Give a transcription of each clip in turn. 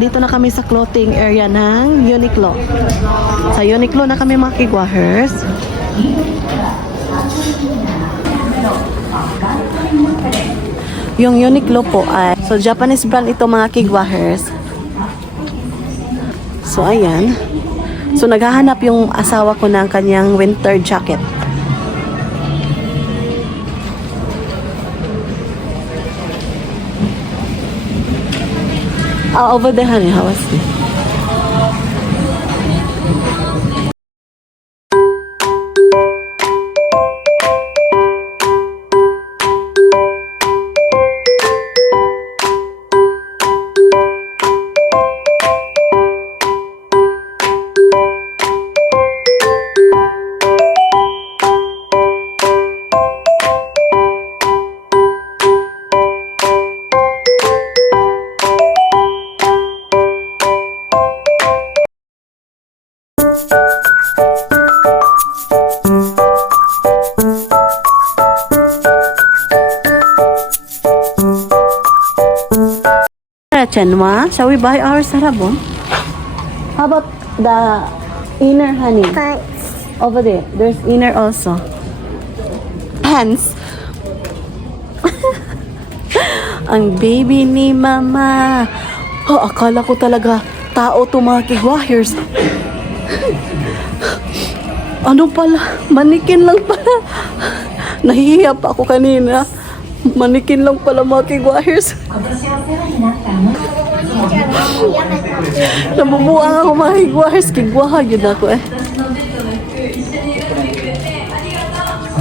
andito na kami sa clothing area ng Uniqlo. Sa Uniqlo na kami mga kigwahers. Yung Uniqlo po ay, so Japanese brand ito mga kigwahers. So ayan. So naghahanap yung asawa ko ng kanyang winter jacket. Over there, honey. How was it? Chenwa, shall we buy our sarabon? How about the inner, honey? Over there. There's inner also. Pants. Ang baby ni mama. Oh, akala ko talaga tao to mga kigwahers. Ano pala? Manikin lang pala. Nahihiya pa ako kanina. Manikin lang pala mga kigwahers. Nabubuang ako mga kigwahers. Kigwaha yun ako eh.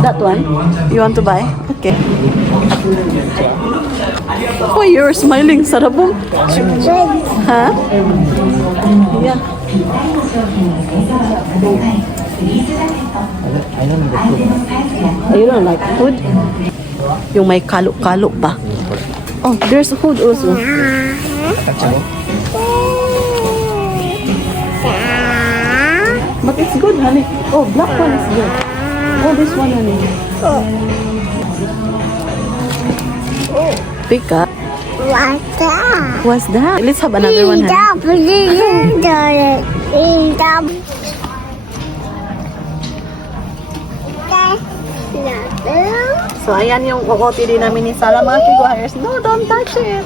That one? You want to buy? Okay. Oh, you're smiling, Sarabong. Huh? Yeah. You don't like food? Yung may kalo-kalo ba? Oh, there's food also. But it's good, honey. Oh, black one is good. Oh, this one, honey. Oh. Pick up. What's that? What's that? Let's have another one, honey. So, ayan yung OOTD namin ni Sarah, mga kigwahers. No, don't touch it.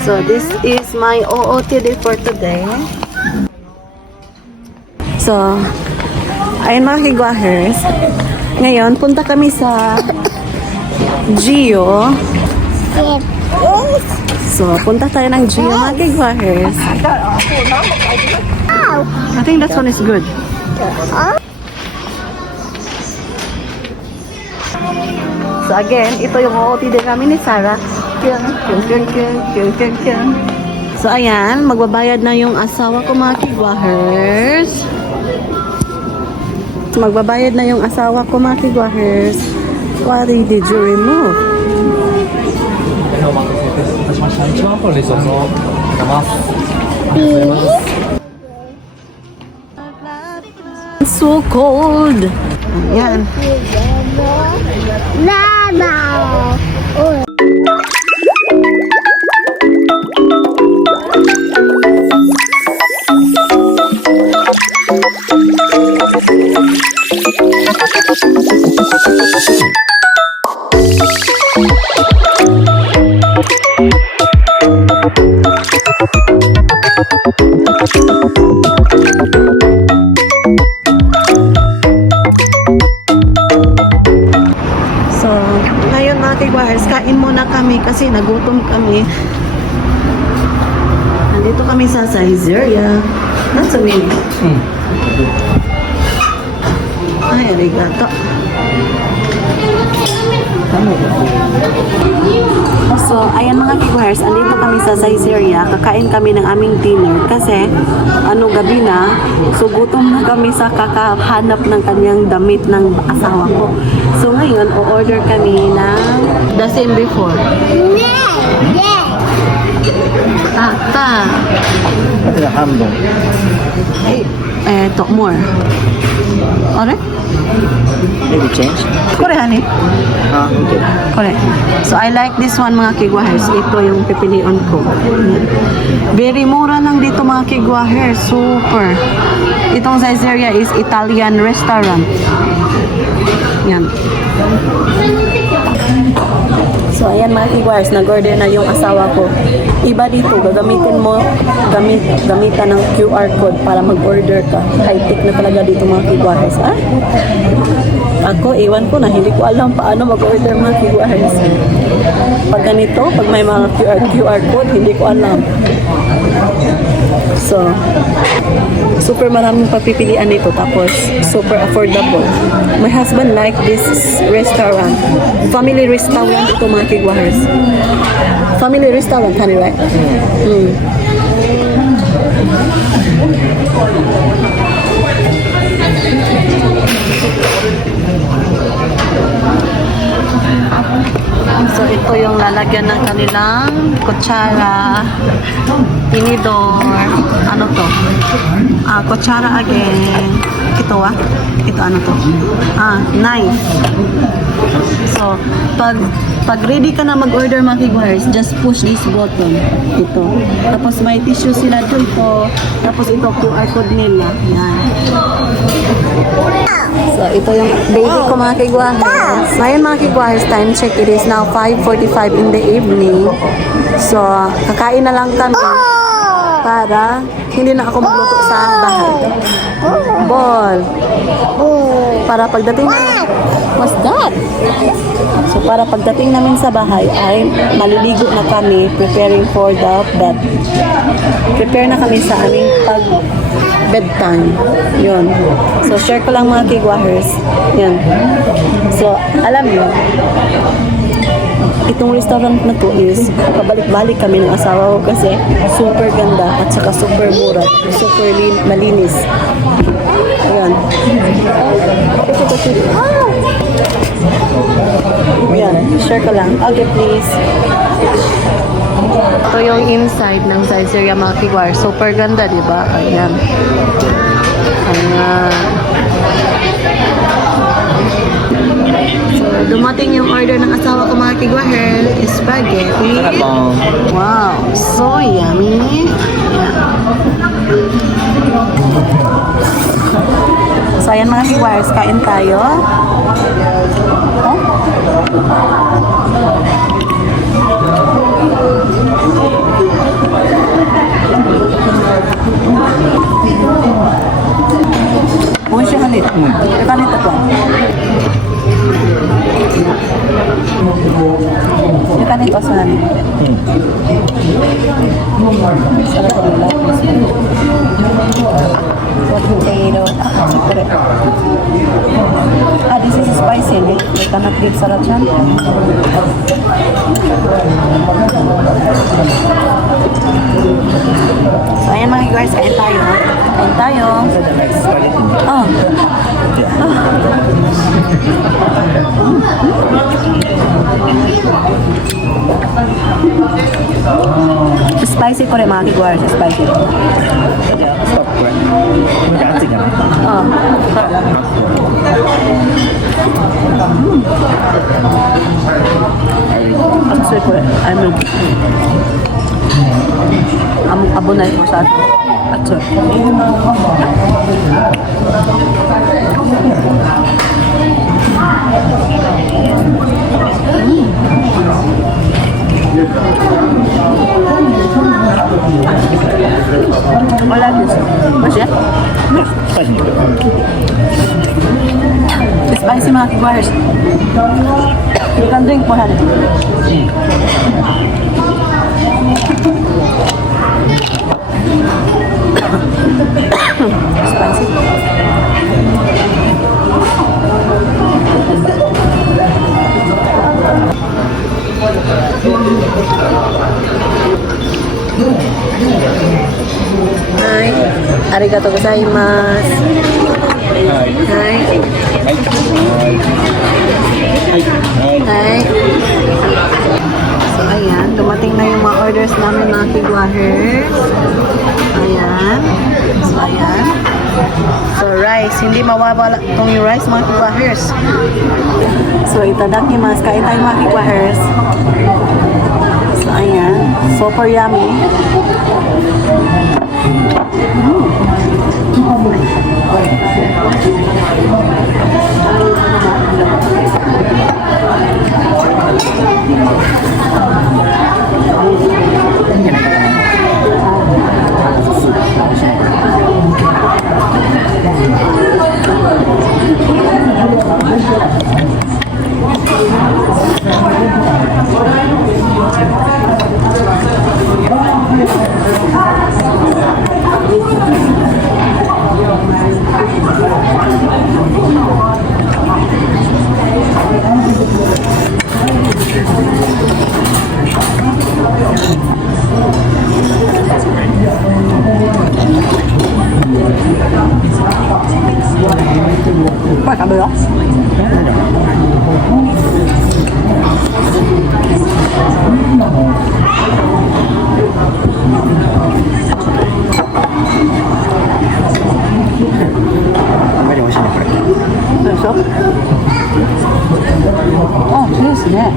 So, this is my OOTD for today. So, ayun mga kigwahers. Ngayon, punta kami sa Gio. So, punta tayo ng Gio mga kigwahers. I think that one is good. So again, ito yung OOTD kami ni Sarah. So ayan, magbabayad na yung asawa ko mga kigwahers. Magbabayad na yung asawa ko mga kigwahers. What did you remove? It's so cold. Ayan. So, ngayon mga kigwahers, kain muna kami kasi nagutom kami. Nandito kami sa Saizeriya. That's a mean. Ay, arigato. So, ayan mga kigwahers, andito kami sa Saizeriya. Kakain kami ng aming dinner kasi gabi na. So, gutom na kami sa kakahanap ng kanyang damit ng asawa ko. So, ngayon, o-order kami ng the same before. Tata. じゃあ半分。more. Alright? Maybe change. これhoney. Ah, okay. Correct. So, I like this one, mga kigwahers. Ito yung pipiliin ko. Yan. Very mura lang dito, mga kigwahers. Super. Itong Caesarea is Italian restaurant. Yan. So, ayan mga kigwahers. Nag-order na yung asawa ko. Iba dito, gagamitin mo, gamitan ng QR code para mag-order ka. High-tech na talaga dito, mga kigwahers. Ah? Ako, iwan ko na, hindi ko alam paano mag-order mga kigwahers. Pag ganito, pag may mga QR code, hindi ko alam. So, super maraming pagpipilian nito, tapos super affordable. My husband like this restaurant. Family restaurant ito mga kigwahers. Family restaurant, honey, right? Mm. So, ito yung lalagyan ng kanilang kutsara, tinidor, ano to? Kutsara again. Ito ito ano to? Knife. So, pag ready ka na mag-order mga kigwahers, just push this button. Ito. Tapos may tissue sila dito. Tapos ito QR code nila. Yan. So, ito yung baby ko mga kigwahers. Ngayon mga kigwahers, time check. It is now 5:45 in the evening. So, kakain na lang kami para hindi na ako magluto sa bahay. Ball. Para pagdating namin, what's that? So, para pagdating namin sa bahay ay maliligo na kami, preparing for the bed. Prepare na kami sa aming bedtime. Yun. So, share ko lang mga kigwahers. Yan. So, alam nyo, itong restaurant na to is pabalik-balik kami ng asawa ko kasi super ganda at saka super mura. Super malinis. Ayan. Ayan. Share ko lang. Okay, please. Ito yung inside ng Caesarea mga kigwahers. Super ganda, di ba? Ayan. Ayan. So, dumating yung order ng asawa ko mga kigwahers. Spaghetti. Wow, so yummy. Ayan. So, ayan mga kigwahers, kain tayo. Oh? Buwan siya halit. Kakanit ito. Kakanit ito sa halit. Sarap ng lapis. Potato. This is spicy. We cannot give sarap siya. So, ayan mga guys, kain tayo. Kain tayo. Spicy ko rin mga kiguars. Spicy. Ang sweet ko rin. Abo na ito sa atin. At so. Wala this. Masya? Spicy mga kiguars. You can drink more honey. Spicy. Hi. Arigatou gozaimasu. Hi. Hi. So, ayan. Dumating na yung mga orders namin mga kigwahers. Ayan. rice. Hindi mawawala itong yung rice, mga kigwahers. So, itadakimasu. Kain tayo mga kigwahers. So, ayan. Super yummy. Phải cả bữa. 됐어? 재밌네.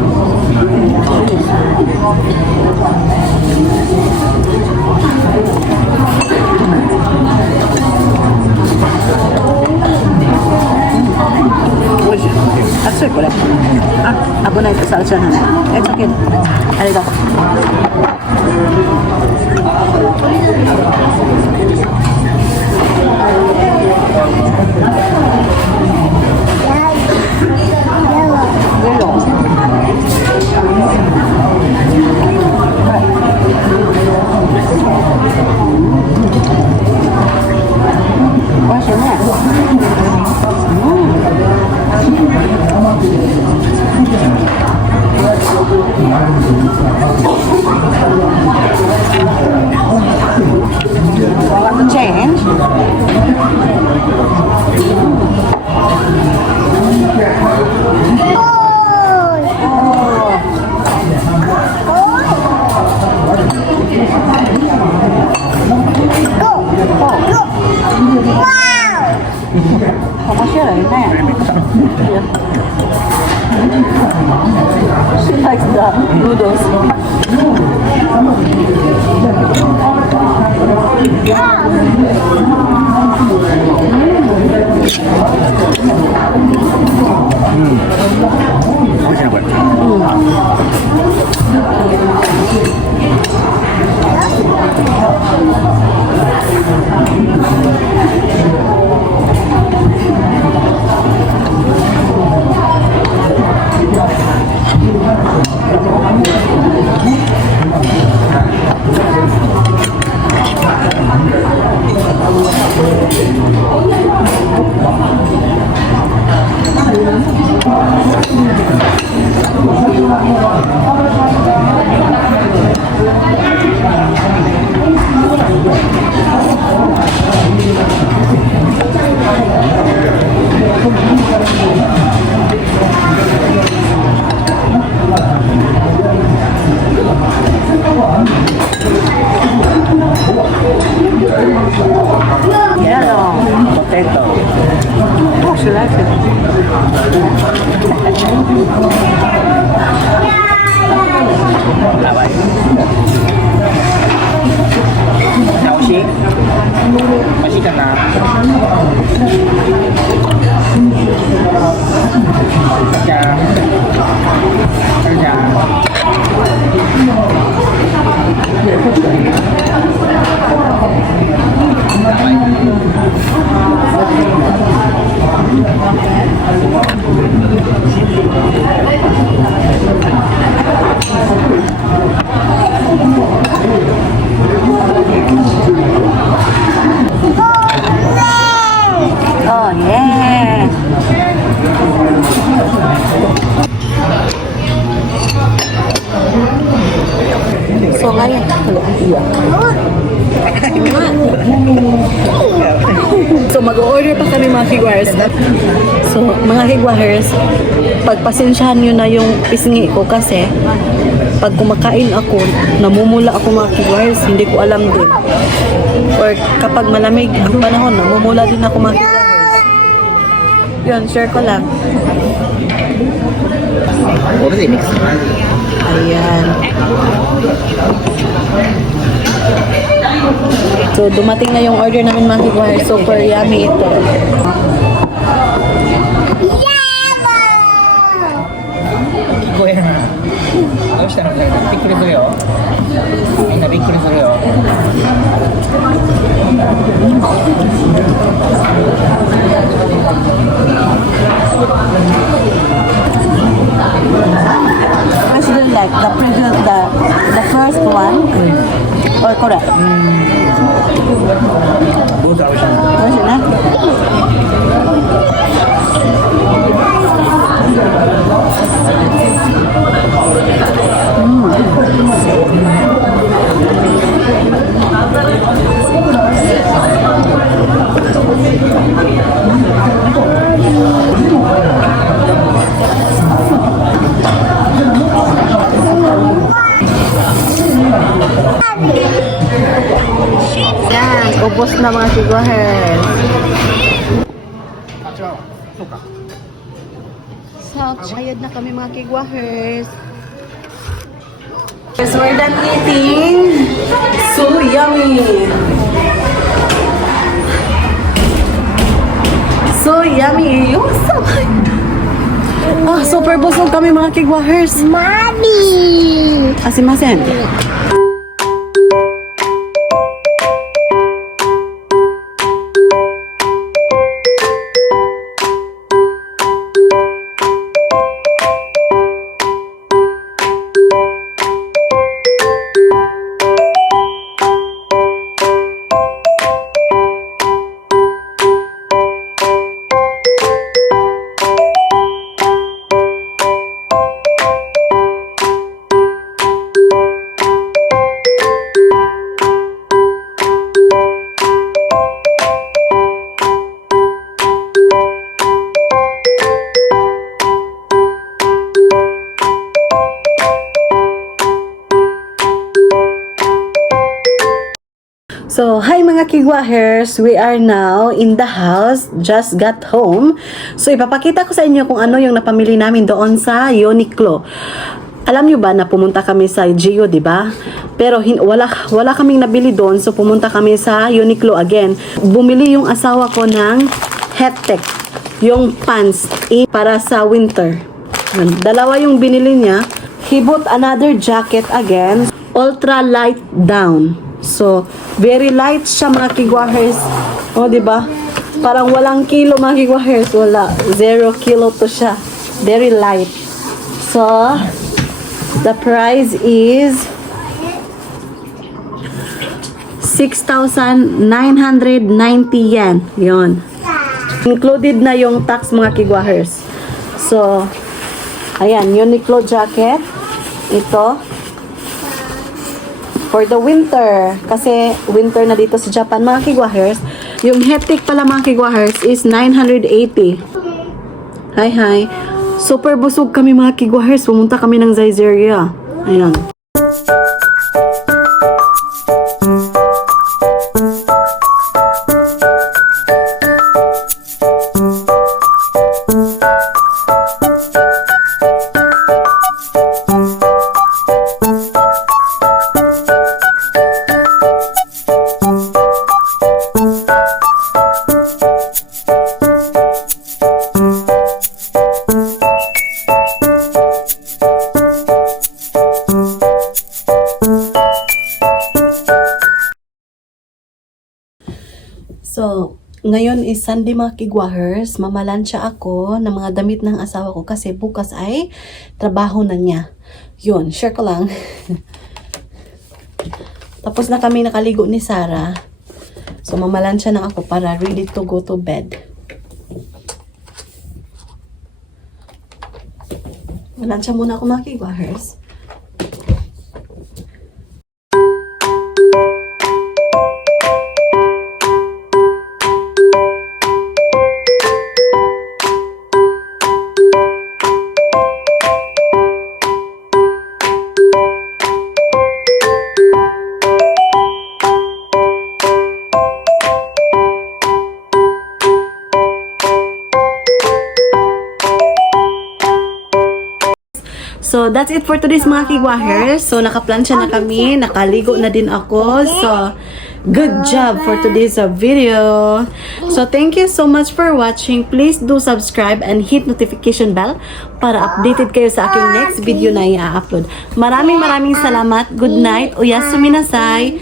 뭐지? 앞설 거래. 아, 아보나이트 살잖아. It's okay. 알다. Change. Không có sữa đấy nè. She likes the noodles. Yellow potato. Oh, she likes it. Laway. Naushi. Masih ka na. Kerja. Oh, yeah. So, ngayon. So, mag-order pa kami mga higwahers. So, mga higwahers, pagpasensyahan nyo na yung pisngi ko kasi pag kumakain ako, namumula ako mga higwahers, hindi ko alam din. Or kapag malamig ang panahon, namumula din ako mga higwahers. Yun, share ko lang. What is it mix? Ayan. So, dumating na yung order namin mga kiguhers. Super yummy ito. Go ahead. どうしたの？びっくりするよ。みんなびっくりするよ。I should like the previous, the first one. Or correct? どうぞ美味しい。美味しいね。Yan, ubos na mga kiguhers. あ、違うわ。そうか。 So, ayod na kami mga kigwahers. Yes, we're done eating. So yummy. So yummy. Yung sabay. Ah, super busog kami mga kigwahers. Mommy! Asimasen. So, hi mga kigwahers! We are now in the house, just got home. So, ipapakita ko sa inyo kung ano yung napamili namin doon sa Uniqlo. Alam nyo ba na pumunta kami sa Gio, di ba? Pero wala kaming nabili doon, so pumunta kami sa Uniqlo again. Bumili yung asawa ko ng headtech, yung pants para sa winter. Dalawa yung binili niya. He bought another jacket again, ultra light down. So, very light siya mga kigwahers. O, di ba? Parang walang kilo mga kigwahers. Wala. 0 kilo to siya. Very light. So, the price is 6,990 yen. Yon. Included na yung tax mga kigwahers. So, ayan. Uniqlo jacket. Ito. For the winter, kasi winter na dito sa Japan mga kigwahers. Yung headtech pala mga kigwahers is 980. Hi. Super busog kami mga kigwahers. Pumunta kami ng Saizeriya. Ayan. So, ngayon is Sunday mga kigwahers. Mamalansya ako ng mga damit ng asawa ko kasi bukas ay trabaho na niya. Yun, share ko lang. Tapos na kami nakaligo ni Sarah. So, mamalansya na ako para ready to go to bed. Malansya muna ako mga kigwahers. So, that's it for today's mga kigwahers. So, nakaplansya na kami. Nakaligo na din ako. So, good job for today's video. So, thank you so much for watching. Please do subscribe and hit notification bell para updated kayo sa aking next video na i-upload. Maraming salamat. Good night. Oyasumi nasai.